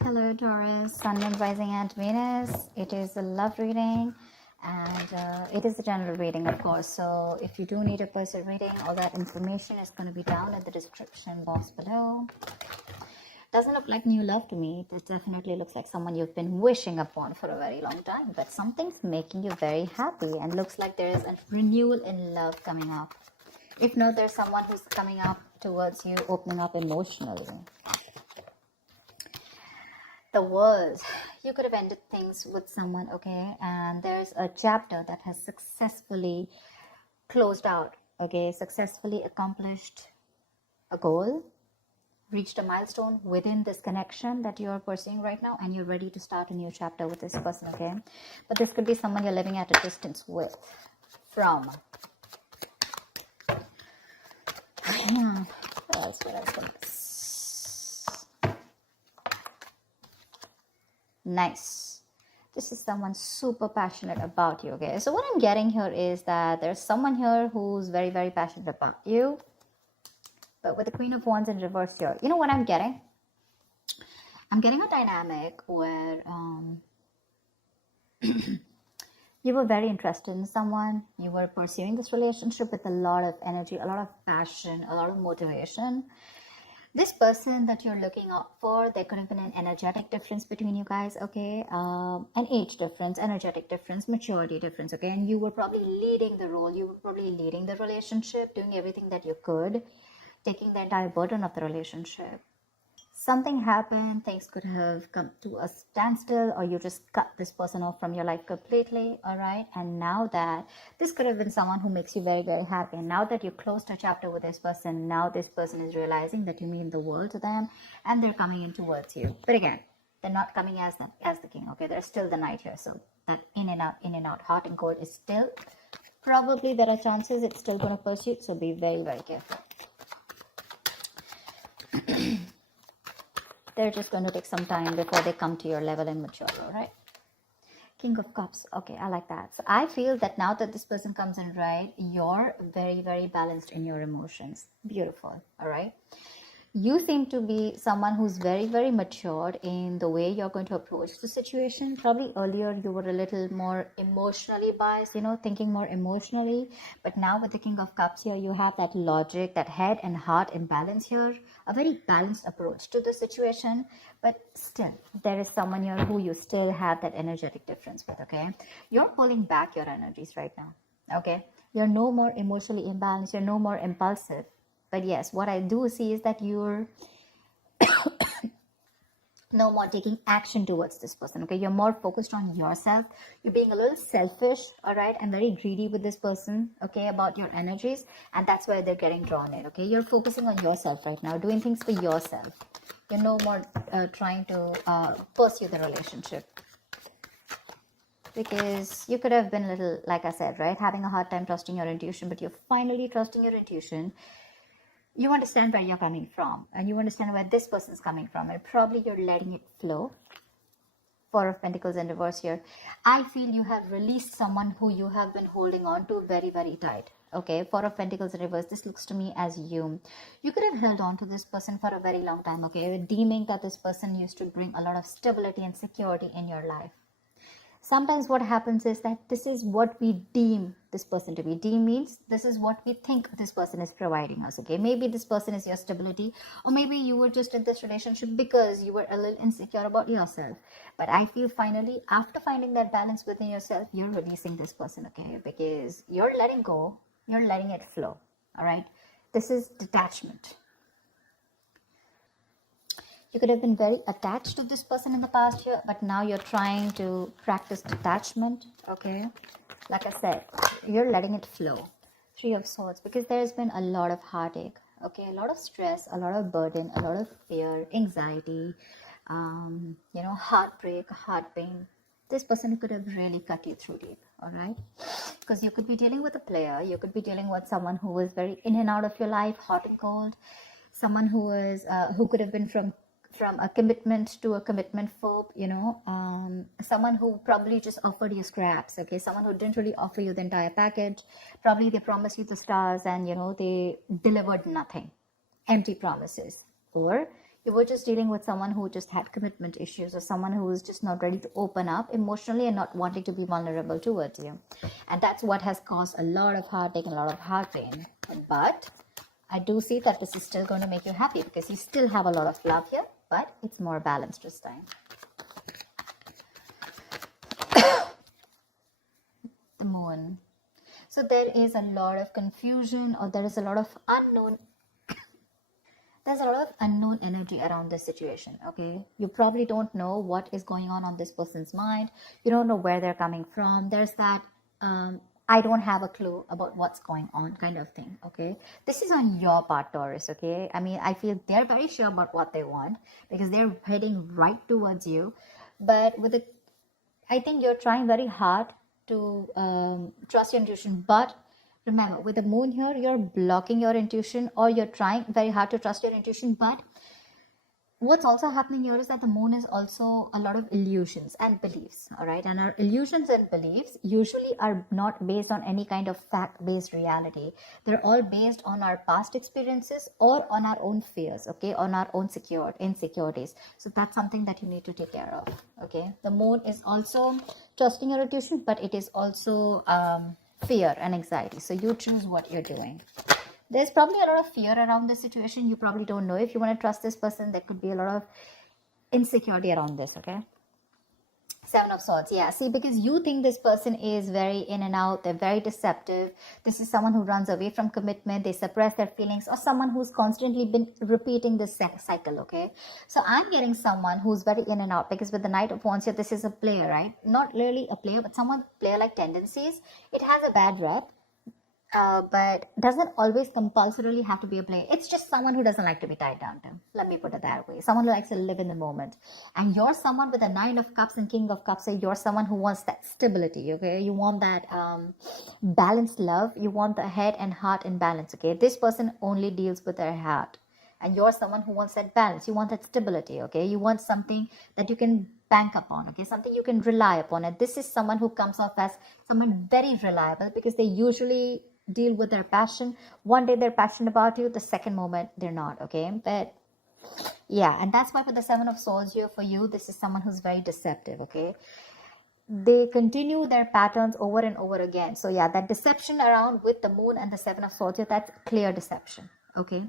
Hello, Taurus, Sun, Moon, Rising, and Venus. It is a love reading and it is a general reading, of course. So, if you do need a personal reading, all that information is going to be down in the description box below. Doesn't look like new love to me. It definitely looks like someone you've been wishing upon for a very long time, but something's making you very happy and looks like there is a renewal in love coming up. If not, there's someone who's coming up towards you, opening up emotionally. The world, you could have ended things with someone, okay, and there's a chapter that has successfully closed out, okay, successfully accomplished a goal, reached a milestone within this connection that you're pursuing right now, and you're ready to start a new chapter with this person, okay. But this could be someone you're living at a distance with, from. That's what I think. Nice. This is someone super passionate about you, okay? So what I'm getting here is that there's someone here who's very, very passionate about you. But with the Queen of Wands in reverse here, you know what I'm getting? I'm getting a dynamic where you were very interested in someone. You were pursuing this relationship with a lot of energy, a lot of passion, a lot of motivation. This person that you're looking out for, there could have been an energetic difference between you guys, okay? An age difference, energetic difference, maturity difference, okay? And you were probably leading the role. You were probably leading the relationship, doing everything that you could, taking the entire burden of the relationship. Something happened, things could have come to a standstill, or you just cut this person off from your life completely, all right? And now that this could have been someone who makes you very, very happy. And now that you closed a chapter with this person, now this person is realizing that you mean the world to them, and they're coming in towards you. But again, they're not coming as the king, okay? There's still the knight here. So that in and out, hot and cold is still, probably there are chances it's still going to pursue. So be very, very careful. They're just going to take some time before they come to your level and mature, all right? King of Cups. Okay, I like that. So I feel that now that this person comes in, right, you're very, very balanced in your emotions. Beautiful, all right? You seem to be someone who's very, very matured in the way you're going to approach the situation. Probably earlier you were a little more emotionally biased, you know, thinking more emotionally. But now with the King of Cups here, you have that logic, that head and heart in balance here. A very balanced approach to the situation. But still, there is someone here who you still have that energetic difference with, okay? You're pulling back your energies right now, okay? You're no more emotionally imbalanced. You're no more impulsive. But yes, what I do see is that you're no more taking action towards this person, okay? You're more focused on yourself. You're being a little selfish, all right, and very greedy with this person, okay, about your energies. And that's where they're getting drawn in, okay? You're focusing on yourself right now, doing things for yourself. You're no more trying to pursue the relationship. Because you could have been a little, like I said, right, having a hard time trusting your intuition, but you're finally trusting your intuition. You understand where you're coming from, and you understand where this person's coming from, and probably you're letting it flow. Four of Pentacles in reverse here. I feel you have released someone who you have been holding on to very, very tight. Okay, Four of Pentacles in reverse. This looks to me as you could have held on to this person for a very long time, okay, deeming that this person used to bring a lot of stability and security in your life. Sometimes what happens is that this is what we deem this person to be. Deem means this is what we think this person is providing us, okay? Maybe this person is your stability, or maybe you were just in this relationship because you were a little insecure about yourself. But I feel finally, after finding that balance within yourself, you're releasing this person, okay? Because you're letting go, you're letting it flow, all right? This is detachment. You could have been very attached to this person in the past year, but now you're trying to practice detachment, okay? Like I said, you're letting it flow. Three of Swords, because there's been a lot of heartache, okay? A lot of stress, a lot of burden, a lot of fear, anxiety, you know, heartbreak, heart pain. This person could have really cut you through deep, all right? Because you could be dealing with a player. You could be dealing with someone who is very in and out of your life, hot and cold. Someone who is who could have been from a commitment to a commitment phobe, you know, someone who probably just offered you scraps, okay, someone who didn't really offer you the entire package. Probably they promised you the stars and, you know, they delivered nothing, empty promises. Or You were just dealing with someone who just had commitment issues, or someone who is just not ready to open up emotionally and not wanting to be vulnerable towards you. And that's what has caused a lot of heartache and a lot of heart pain. But I do see that this is still going to make you happy, because you still have a lot of love here, but it's more balanced this time. The moon. So there is a lot of confusion, or there is a lot of unknown. There's a lot of unknown energy around this situation, okay? You probably don't know what is going on this person's mind. You don't know where they're coming from. There's that, I don't have a clue about what's going on kind of thing, okay? This is on your part, Taurus, okay? I mean, I feel they're very sure about what they want, because they're heading right towards you. But with it, I think you're trying very hard to trust your intuition, but remember, with the moon here, you're blocking your intuition, or you're trying very hard to trust your intuition. But what's also happening here is that the moon is also a lot of illusions and beliefs, all right? And our illusions and beliefs usually are not based on any kind of fact-based reality. They're all based on our past experiences or on our own fears, okay? On our own insecurities. So that's something that you need to take care of, okay? The moon is also trusting your intuition, but it is also fear and anxiety. So you choose what you're doing. There's probably a lot of fear around this situation. You probably don't know if you want to trust this person. There could be a lot of insecurity around this, okay? Seven of Swords, yeah. See, because you think this person is very in and out, they're very deceptive. This is someone who runs away from commitment, they suppress their feelings, or someone who's constantly been repeating this cycle, okay? So I'm getting someone who's very in and out, because with the Knight of Wands here, this is a player, right? Not really a player, but someone player-like tendencies. It has a bad rep. But doesn't always compulsorily have to be a player. It's just someone who doesn't like to be tied down to. Let me put it that way. Someone who likes to live in the moment. And you're someone with a Nine of Cups and King of Cups. So you're someone who wants that stability, okay? You want that balanced love. You want the head and heart in balance, okay? This person only deals with their heart. And you're someone who wants that balance. You want that stability, okay? You want something that you can bank upon, okay? Something you can rely upon. And this is someone who comes off as someone very reliable, because they usually deal with their passion. One day they're passionate about you, the second moment they're not, okay? But yeah, and that's why for the Seven of Swords here, for you, this is someone who's very deceptive, okay? They continue their patterns over and over again. So yeah, that deception around with the moon and the Seven of Swords here, that's clear deception, okay?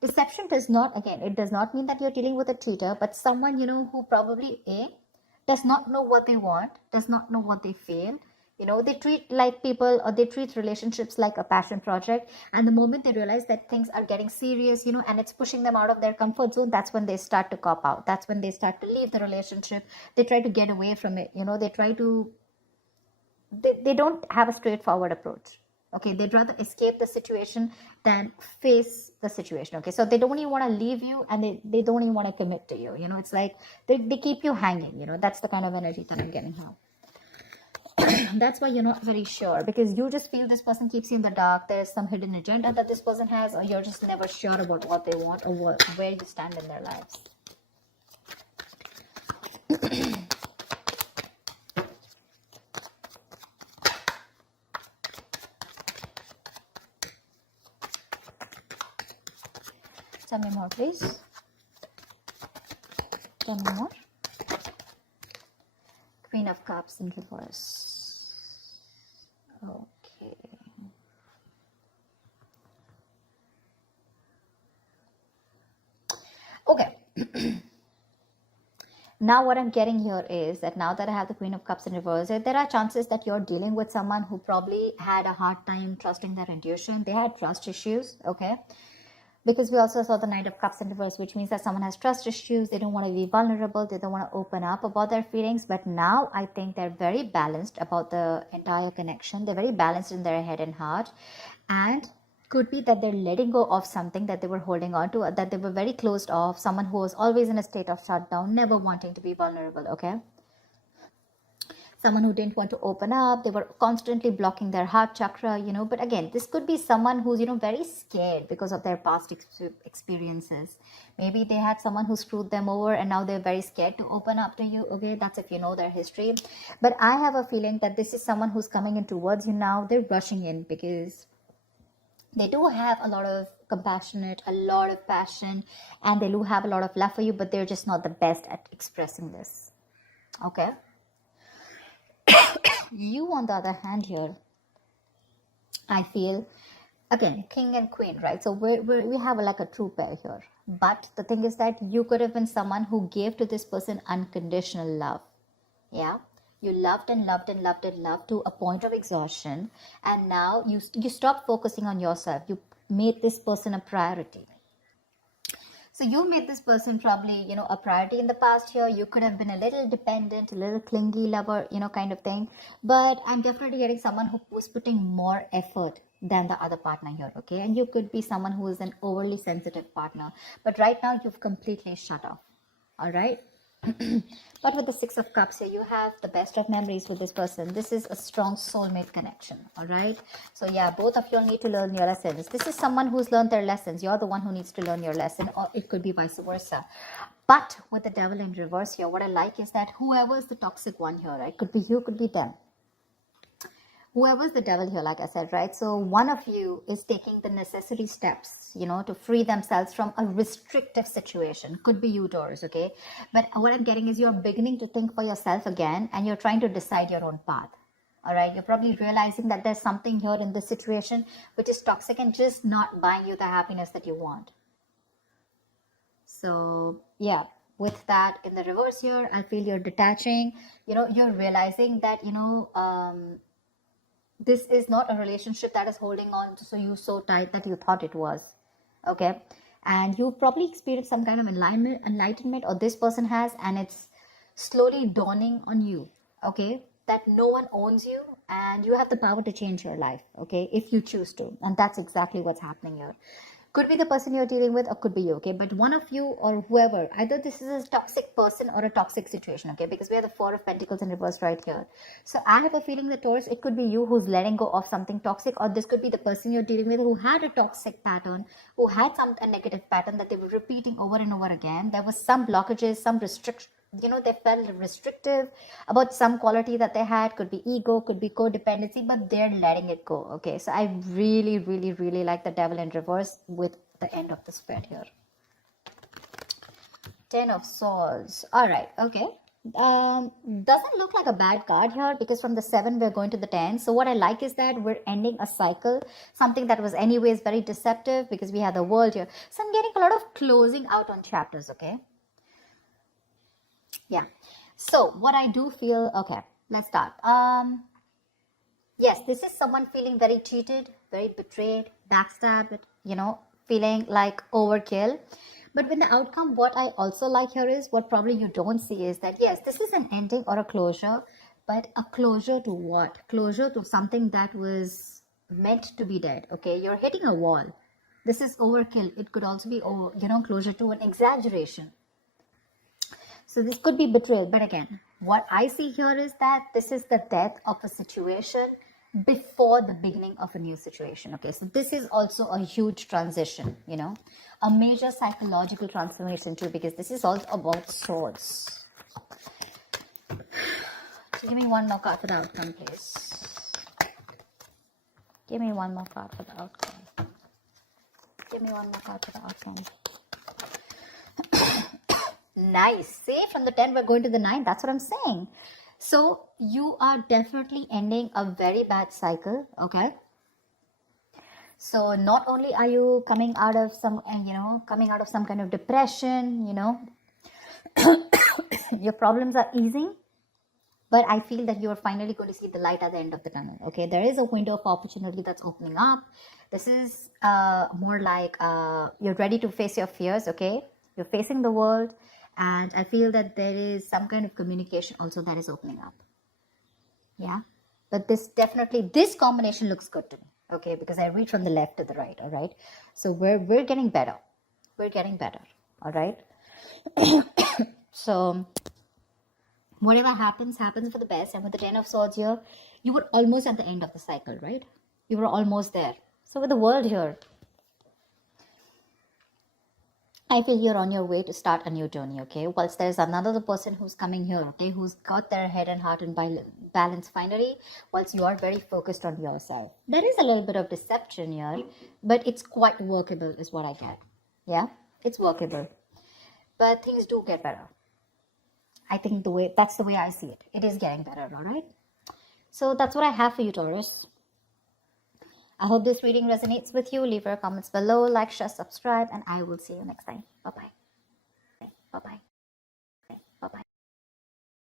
Deception does not, again, it does not mean that you're dealing with a cheater, but someone, you know, who probably does not know what they want, does not know what they feel. You know, they treat like people, or they treat relationships like a passion project. And the moment they realize that things are getting serious, you know, and it's pushing them out of their comfort zone, that's when they start to cop out. That's when they start to leave the relationship. They try to get away from it. You know, they try to, they don't have a straightforward approach. Okay, they'd rather escape the situation than face the situation. Okay, so they don't even want to leave you, and they don't even want to commit to you. You know, it's like they keep you hanging. You know, that's the kind of energy that I'm getting now. That's why you're not very sure, because you just feel this person keeps you in the dark. There's some hidden agenda that this person has, or you're just never sure about what they want, or where you stand in their lives. Tell me more, please. Tell me more. Queen of Cups in reverse. Okay. Okay. Now what I'm getting here is that now that I have the Queen of Cups in reverse, there are chances that you're dealing with someone who probably had a hard time trusting their intuition. They had trust issues, okay? Because we also saw the Knight of Cups in reverse, which means that someone has trust issues. They don't want to be vulnerable. They don't want to open up about their feelings. But now I think they're very balanced about the entire connection. They're very balanced in their head and heart. And could be that they're letting go of something that they were holding on to, that they were very closed off. Someone who was always in a state of shutdown, never wanting to be vulnerable, okay? Someone who didn't want to open up. They were constantly blocking their heart chakra, you know. But again, this could be someone who's, you know, very scared because of their past experiences. Maybe they had someone who screwed them over, and now they're very scared to open up to you, okay? That's if you know their history. But I have a feeling that this is someone who's coming in towards you now. They're rushing in because They do have a lot of compassionate, a lot of passion, and they do have a lot of love for you, but they're just not the best at expressing this. Okay. You, on the other hand, here, I feel, again, king and queen, right? So we have like a true pair here. But the thing is that you could have been someone who gave to this person unconditional love. Yeah. You loved and loved and loved and loved to a point of exhaustion. And now you stopped focusing on yourself. You made this person a priority. So you made this person probably, a priority in the past year. You could have been a little dependent, a little clingy lover, kind of thing. But I'm definitely getting someone who was putting more effort than the other partner here, okay? And you could be someone who is an overly sensitive partner. But right now, you've completely shut off, all right? But with the Six of Cups here, you have the best of memories with this person. This is a strong soulmate connection, all right? So yeah, both of you all need to learn your lessons. This is someone who's learned their lessons. You're the one who needs to learn your lesson, or it could be vice versa. But with the Devil in reverse here, what I like is that whoever is the toxic one here, right? Could be you, could be them. Whoever's the devil here, like I said, right? So one of you is taking the necessary steps, to free themselves from a restrictive situation. Could be you, Taurus, okay? But what I'm getting is you're beginning to think for yourself again, and you're trying to decide your own path. All right, you're probably realizing that there's something here in this situation which is toxic and just not buying you the happiness that you want. So yeah, with that in the reverse here, I feel you're detaching. You're realizing that this is not a relationship that is holding on to you so tight that you thought it was, okay? And you've probably experienced some kind of enlightenment, or this person has, and it's slowly dawning on you, okay, that no one owns you and you have the power to change your life, okay, if you choose to. And that's exactly what's happening here. Could be the person you're dealing with, or could be you, okay? But one of you or whoever, either this is a toxic person or a toxic situation, okay? Because we have the Four of Pentacles in reverse right here. So I have a feeling that, Taurus, it could be you who's letting go of something toxic, or this could be the person you're dealing with who had a toxic pattern, who had a negative pattern that they were repeating over and over again. There was some blockages, some restriction. They felt restrictive about some quality that they had. Could be ego, could be codependency, but they're letting it go, okay? So I really, really, really like the Devil in reverse with the end of the spread here. 10 of Swords. All right, okay. Doesn't look like a bad card here, because from the 7 we're going to the 10. So what I like is that we're ending a cycle, something that was anyways very deceptive, because we had the World here. So I'm getting a lot of closing out on chapters, okay? Yeah. So what I do feel, okay, let's start. Yes, this is someone feeling very cheated, very betrayed, backstabbed, feeling like overkill. But when the outcome, what I also like here is, what probably you don't see is that, yes, this is an ending or a closure, but a closure to what? Closure to something that was meant to be dead, okay? You're hitting a wall. This is overkill. It could also be, closure to an exaggeration. So this could be betrayal. But again, what I see here is that this is the death of a situation before the beginning of a new situation. Okay, so this is also a huge transition, a major psychological transformation too, because this is also about swords. So give me one more card for the outcome, please. Give me one more card for the outcome. Give me one more card for the outcome. Nice. See, from the 10 we're going to the 9. That's what I'm saying. So you are definitely ending a very bad cycle, okay? So not only are you coming out of some kind of depression, your problems are easing, but I feel that you're finally going to see the light at the end of the tunnel, okay? There is a window of opportunity that's opening up. This is more like you're ready to face your fears, okay? You're facing the world. And I feel that there is some kind of communication also that is opening up. Yeah. But this combination looks good to me. Okay. Because I read from the left to the right. All right. So we're getting better. We're getting better. All right. So whatever happens for the best. And with the 10 of Swords here, you were almost at the end of the cycle, right? You were almost there. So with the World here, I feel you're on your way to start a new journey, okay? Whilst there's another person who's coming here, okay, who's got their head and heart in balance finally, whilst you are very focused on yourself. There is a little bit of deception here, but it's quite workable, is what I get. Yeah, it's workable. But things do get better. I think that's the way I see it. It is getting better, all right? So that's what I have for you, Taurus. I hope this reading resonates with you. Leave your comments below, like, share, subscribe, and I will see you next time. Bye-bye. Bye-bye.